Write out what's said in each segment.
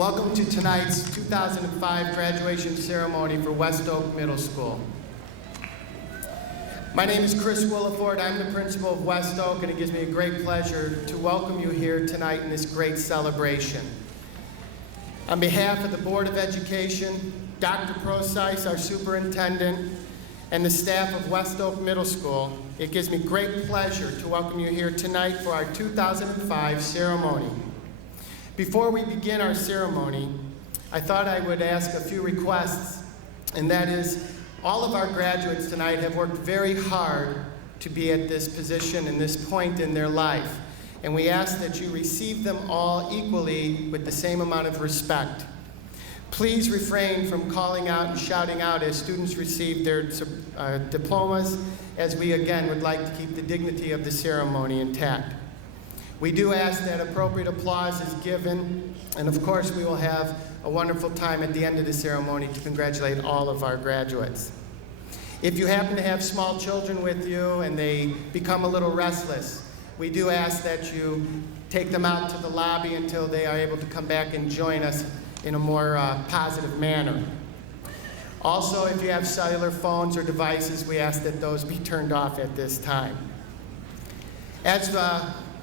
Welcome to tonight's 2005 graduation ceremony for West Oak Middle School. My name is Chris Williford. I'm the principal of West Oak, and it gives me a great pleasure to welcome you here tonight in this great celebration. On behalf of the Board of Education, Dr. Procyse, our superintendent, and the staff of West Oak Middle School, it gives me great pleasure to welcome you here tonight for our 2005 ceremony. Before we begin our ceremony, I thought I would ask a few requests, and that is, all of our graduates tonight have worked very hard to be at this position and this point in their life, and we ask that you receive them all equally with the same amount of respect. Please refrain from calling out and shouting out as students receive their diplomas, as we again would like to keep the dignity of the ceremony intact. We do ask that appropriate applause is given, and of course we will have a wonderful time at the end of the ceremony to congratulate all of our graduates. If you happen to have small children with you and they become a little restless, we do ask that you take them out to the lobby until they are able to come back and join us in a more positive manner. Also, if you have cellular phones or devices, we ask that those be turned off at this time.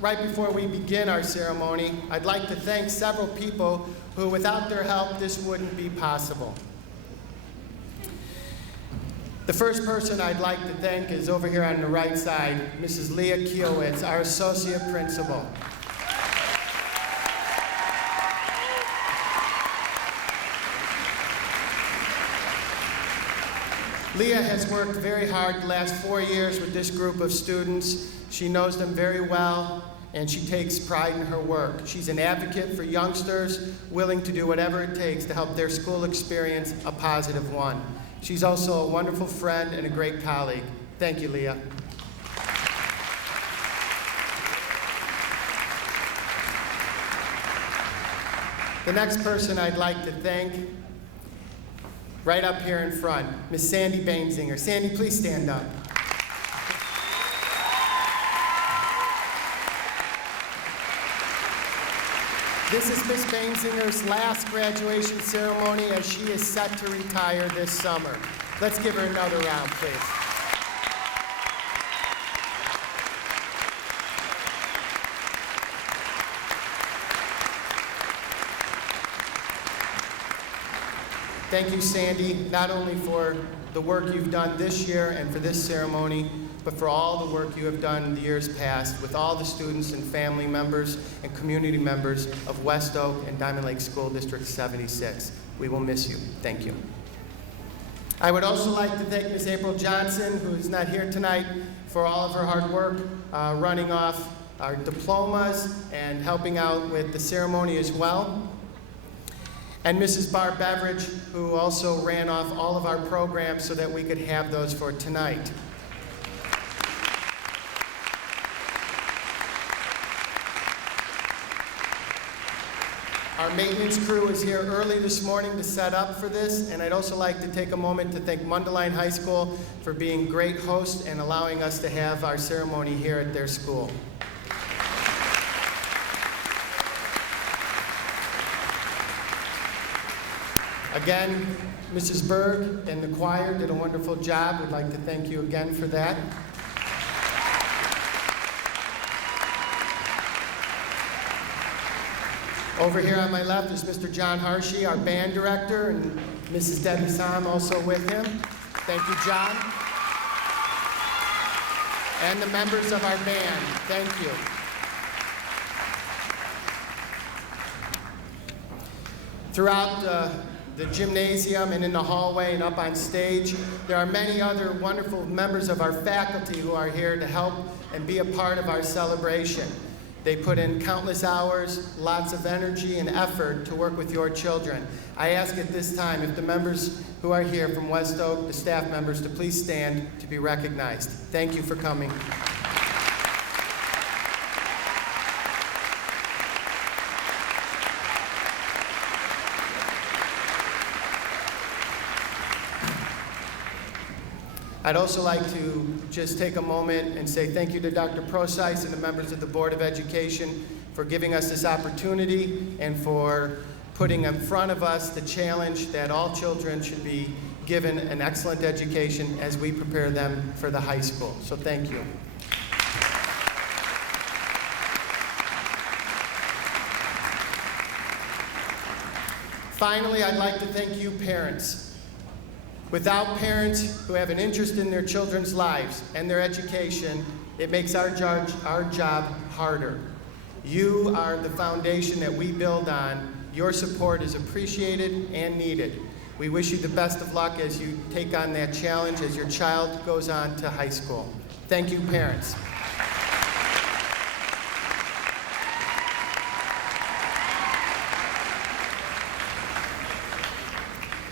Right before we begin our ceremony, I'd like to thank several people who, without their help, this wouldn't be possible. The first person I'd like to thank is over here on the right side, Mrs. Leah Kiowitz, our associate principal. Leah has worked very hard the last 4 years with this group of students. She knows them very well, and she takes pride in her work. She's an advocate for youngsters, willing to do whatever it takes to help their school experience a positive one. She's also a wonderful friend and a great colleague. Thank you, Leah. The next person I'd like to thank, right up here in front, Miss Sandy Bainzinger. Sandy, please stand up. This is Miss Bainzinger's last graduation ceremony as she is set to retire this summer. Let's give her another round, please. Thank you, Sandy, not only for the work you've done this year and for this ceremony, but for all the work you have done in the years past with all the students and family members and community members of West Oak and Diamond Lake School District 76. We will miss you. Thank you. I would also like to thank Ms. April Johnson, who is not here tonight, for all of her hard work running off our diplomas and helping out with the ceremony as well. And Mrs. Barb Beveridge, who also ran off all of our programs so that we could have those for tonight. Our maintenance crew is here early this morning to set up for this, and I'd also like to take a moment to thank Mundelein High School for being great hosts and allowing us to have our ceremony here at their school. Again, Mrs. Berg and the choir did a wonderful job. We'd like to thank you again for that. Over here on my left is Mr. John Harshey, our band director, and Mrs. Debbie Sam also with him. Thank you, John. And the members of our band, thank you. Throughout the gymnasium and in the hallway and up on stage, there are many other wonderful members of our faculty who are here to help and be a part of our celebration. They put in countless hours, lots of energy and effort to work with your children. I ask at this time if the members who are here from West Oak, the staff members, to please stand to be recognized. Thank you for coming. I'd also like to just take a moment and say thank you to Dr. Procyse and the members of the Board of Education for giving us this opportunity and for putting in front of us the challenge that all children should be given an excellent education as we prepare them for the high school. So thank you. Finally, I'd like to thank you parents. Without parents who have an interest in their children's lives and their education, it makes our job harder. You are the foundation that we build on. Your support is appreciated and needed. We wish you the best of luck as you take on that challenge as your child goes on to high school. Thank you, parents.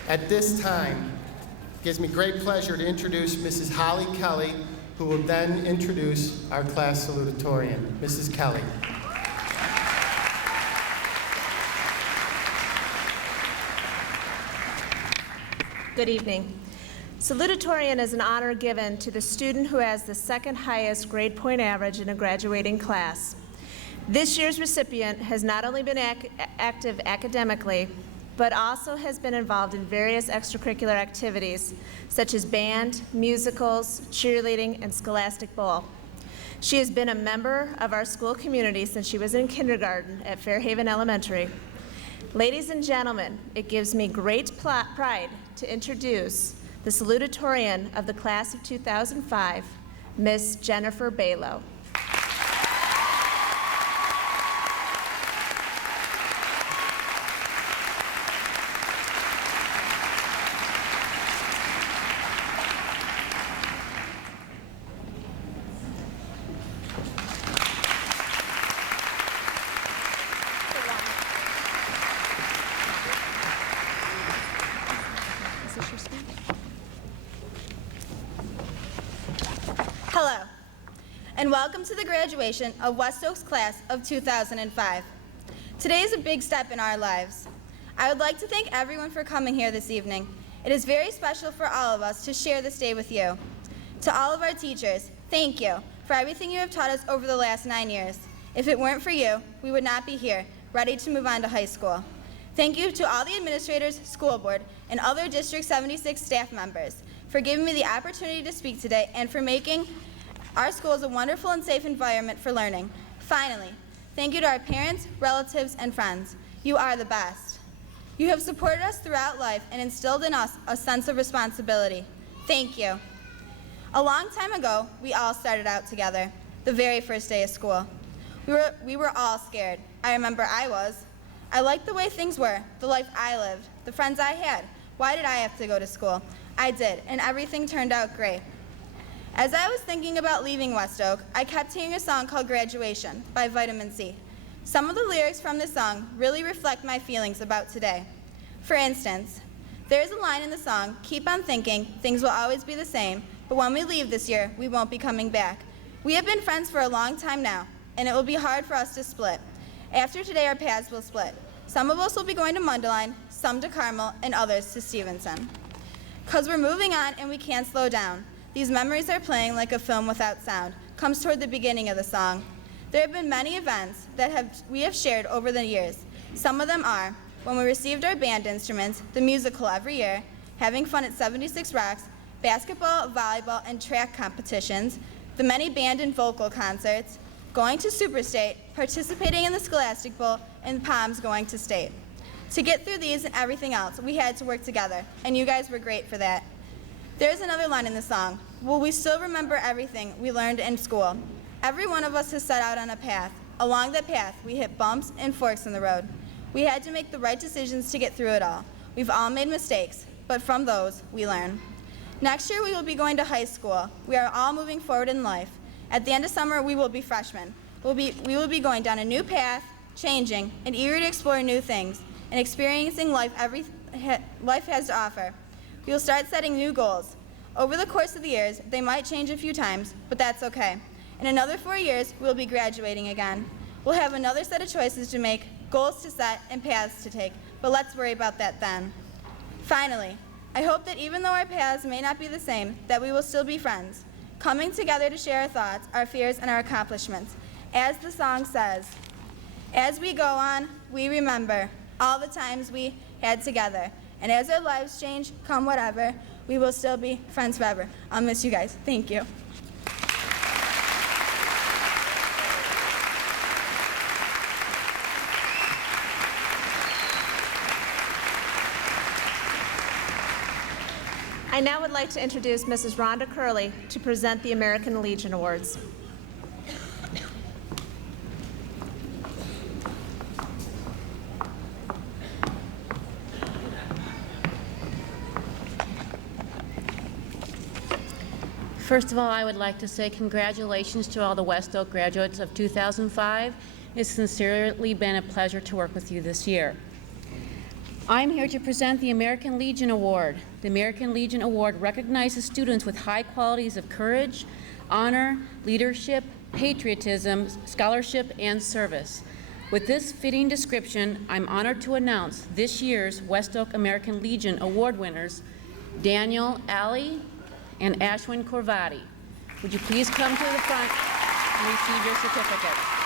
At this time, it gives me great pleasure to introduce Mrs. Holly Kelly, who will then introduce our class salutatorian. Mrs. Kelly. Good evening. Salutatorian is an honor given to the student who has the second highest grade point average in a graduating class. This year's recipient has not only been active academically, but also has been involved in various extracurricular activities, such as band, musicals, cheerleading, and Scholastic Bowl. She has been a member of our school community since she was in kindergarten at Fairhaven Elementary. Ladies and gentlemen, it gives me great pride to introduce the salutatorian of the class of 2005, Miss Jennifer Balow. Hello, and welcome to the graduation of West Oaks class of 2005. Today is a big step in our lives. I would like to thank everyone for coming here this evening. It is very special for all of us to share this day with you. To all of our teachers, thank you for everything you have taught us over the last 9 years. If it weren't for you, we would not be here, ready to move on to high school. Thank you to all the administrators, school board, and other District 76 staff members for giving me the opportunity to speak today and for making our schools a wonderful and safe environment for learning. Finally, thank you to our parents, relatives, and friends. You are the best. You have supported us throughout life and instilled in us a sense of responsibility. Thank you. A long time ago, we all started out together, the very first day of school. We were all scared. I remember I was. I liked the way things were, the life I lived, the friends I had. Why did I have to go to school? I did, and everything turned out great. As I was thinking about leaving West Oak, I kept hearing a song called Graduation by Vitamin C. Some of the lyrics from this song really reflect my feelings about today. For instance, there is a line in the song, "Keep on thinking, things will always be the same, but when we leave this year, we won't be coming back." We have been friends for a long time now, and it will be hard for us to split. After today, our paths will split. Some of us will be going to Mundelein, some to Carmel, and others to Stevenson. 'Cause we're moving on and we can't slow down. These memories are playing like a film without sound, comes toward the beginning of the song. There have been many events that we have shared over the years. Some of them are when we received our band instruments, the musical every year, having fun at 76 Rocks, basketball, volleyball, and track competitions, the many band and vocal concerts, going to Superstate, participating in the Scholastic Bowl, and Palms going to state. To get through these and everything else, we had to work together, and you guys were great for that. There's another line in the song. Will we still remember everything we learned in school? Every one of us has set out on a path. Along that path, we hit bumps and forks in the road. We had to make the right decisions to get through it all. We've all made mistakes, but from those, we learn. Next year, we will be going to high school. We are all moving forward in life. At the end of summer, we will be freshmen. We will be going down a new path, changing, and eager to explore new things, and experiencing life has to offer. We will start setting new goals. Over the course of the years, they might change a few times, but that's okay. In another 4 years, we'll be graduating again. We'll have another set of choices to make, goals to set, and paths to take, but let's worry about that then. Finally, I hope that even though our paths may not be the same, that we will still be friends, coming together to share our thoughts, our fears, and our accomplishments. As the song says, as we go on, we remember all the times we had together. And as our lives change, come whatever, we will still be friends forever. I'll miss you guys. Thank you. I now would like to introduce Mrs. Rhonda Curley to present the American Legion Awards. First of all, I would like to say congratulations to all the West Oak graduates of 2005. It's sincerely been a pleasure to work with you this year. I'm here to present the American Legion Award. The American Legion Award recognizes students with high qualities of courage, honor, leadership, patriotism, scholarship, and service. With this fitting description, I'm honored to announce this year's West Oak American Legion Award winners, Daniel Alley and Ashwin Korvati. Would you please come to the front and receive your certificates?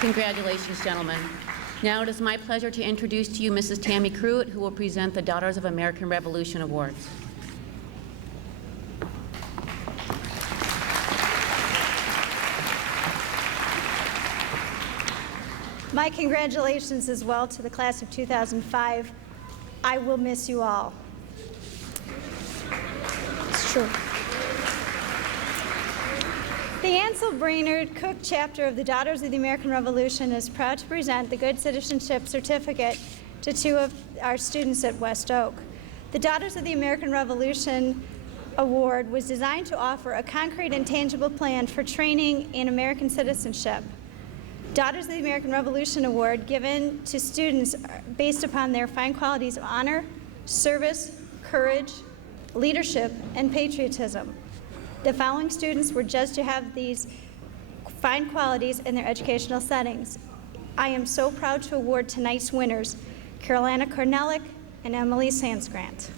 Congratulations, gentlemen. Now it is my pleasure to introduce to you Mrs. Tammy Cruitt, who will present the Daughters of American Revolution Awards. My congratulations as well to the class of 2005. I will miss you all. It's true. The Ansel Brainerd Cook chapter of the Daughters of the American Revolution is proud to present the Good Citizenship Certificate to two of our students at West Oak. The Daughters of the American Revolution Award was designed to offer a concrete and tangible plan for training in American citizenship. Daughters of the American Revolution Award given to students based upon their fine qualities of honor, service, courage, leadership, and patriotism. The following students were judged to have these fine qualities in their educational settings. I am so proud to award tonight's winners, Carolina Kornelek and Emily Sandsgrant.